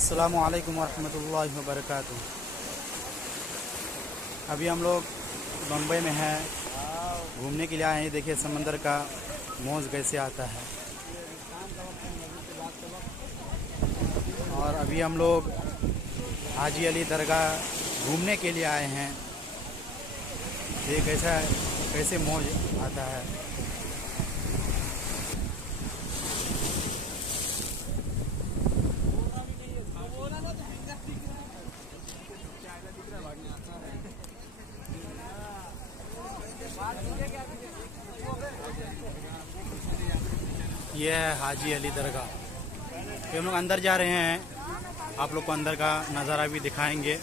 अस्सलामु अलैकुम वरहमतुल्लाहि वबरकातुहू। अभी हम लोग बम्बई में हैं, घूमने के लिए आए हैं। देखिए समंदर का मौज कैसे आता है। और अभी हम लोग हाजी अली दरगाह घूमने के लिए आए हैं। ये कैसे मौज आता है। ये है हाजी अली दरगाह। तो हम लोग अंदर जा रहे हैं, आप लोग को अंदर का नज़ारा भी दिखाएंगे।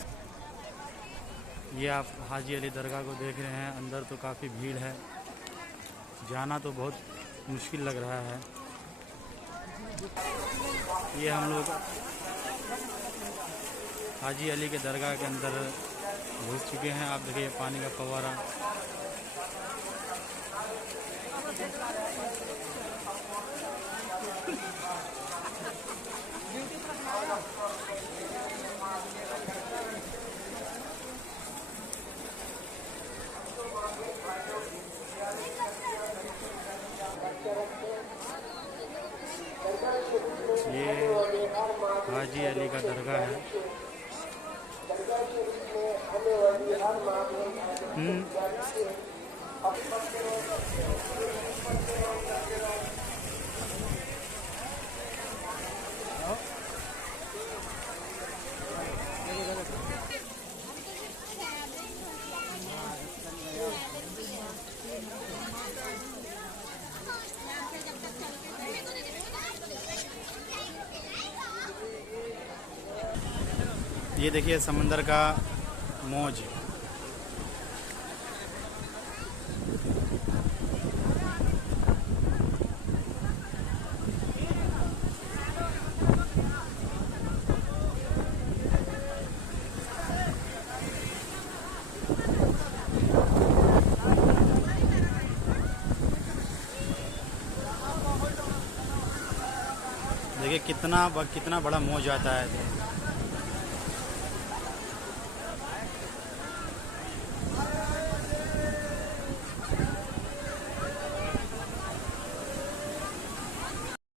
ये आप हाजी अली दरगाह को देख रहे हैं। अंदर तो काफ़ी भीड़ है, जाना तो बहुत मुश्किल लग रहा है। ये हम लोग हाजी अली के दरगाह के अंदर घुस चुके हैं। आप देखिए पानी का फव्वारा। ये हाजी अली का दरगाह है। ये देखिए समंदर का मौज। देखिए कितना बड़ा मौज आता है।